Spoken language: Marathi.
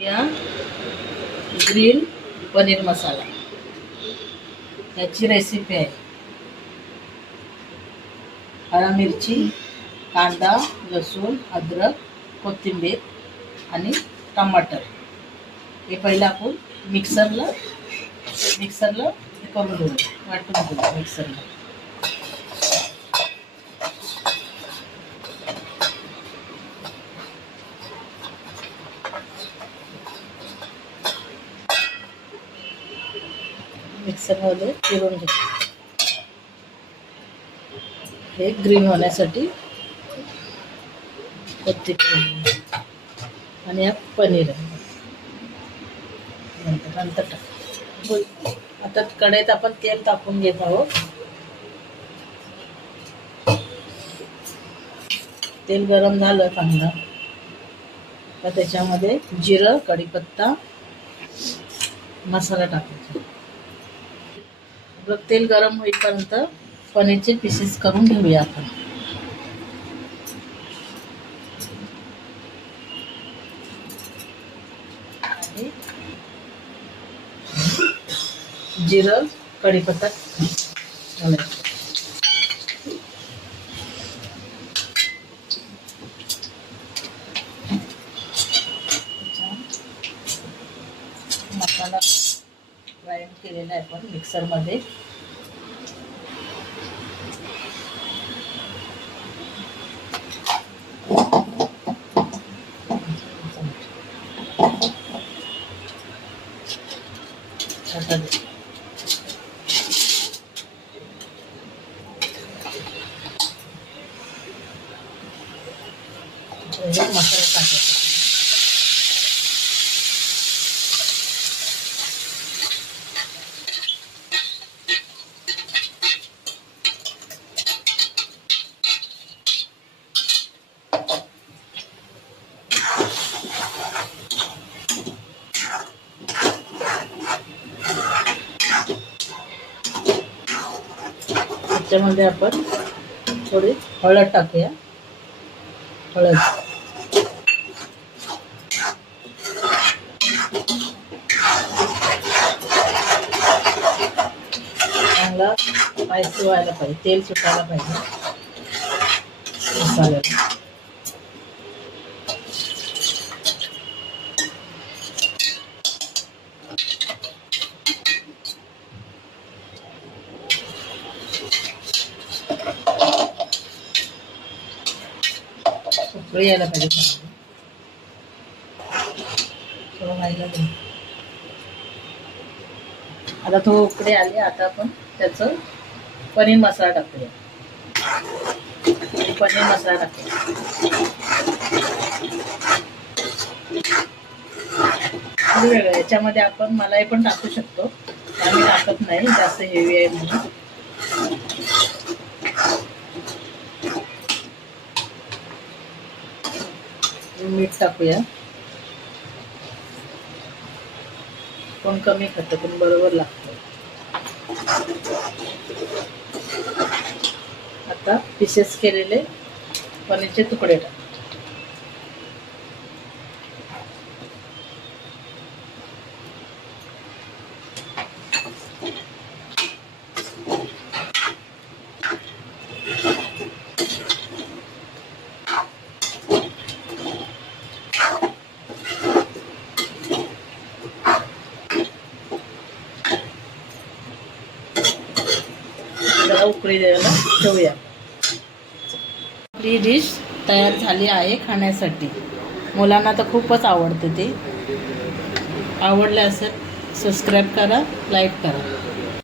या ग्रीन पनीर मसाला याची रेसिपी आहे. हरा मिरची, कांदा, लसूण, अद्रक, कोथिंबीर आणि टमाटर हे पहिलं आपण मिक्सरला हे करून घेऊ, वाटून घेऊ मिक्सरला. मिक्सरमध्ये फिरवून घेऊ. हे ग्रीन होण्यासाठी कोथिंबीर आणि हा पनीर आहे. नंतर टाक. आता कढईत आपण तेल टाकून घेत आहोत. तेल गरम झालं चांगलं तर त्याच्यामध्ये जिरं, कढीपत्ता, मसाला टाकायचा. तेल गरम होईपर्यंत पनीरचे पीसेस करून घेऊया आपण. जिरं, कढीपत्ता घालायचं. मसाला ग्राइंड केलेला आहे आपण मिक्सरमध्ये. मसाला टाकायचा. त्याच्यामध्ये आपण थोडी हळद टाकूया. हळद चांगला स्पायसी व्हायला पाहिजे, तेल सुटायला पाहिजे मसाल्याला. उकळी यायला पाहिजे. आता तो उकळी आली. आता आपण त्याचं पनीर मसाला टाकूया. पनीर मसाला टाकूया. वेगळं याच्यामध्ये आपण मलाई पण टाकू शकतो. आम्ही टाकत नाही, जास्त हेवी आहे म्हणून. मीठ टाकूया. कोण कमी खातं पण बरोबर लागतं. आता पीसेस केलेले पनीरचे तुकडे टाक. उकळी द्यायला ठेवूया. आपली डिश तयार झाली आहे खाण्यासाठी. मुलांना तर खूपच आवडते. ते आवडले असेल सबस्क्राईब करा, लाईक करा.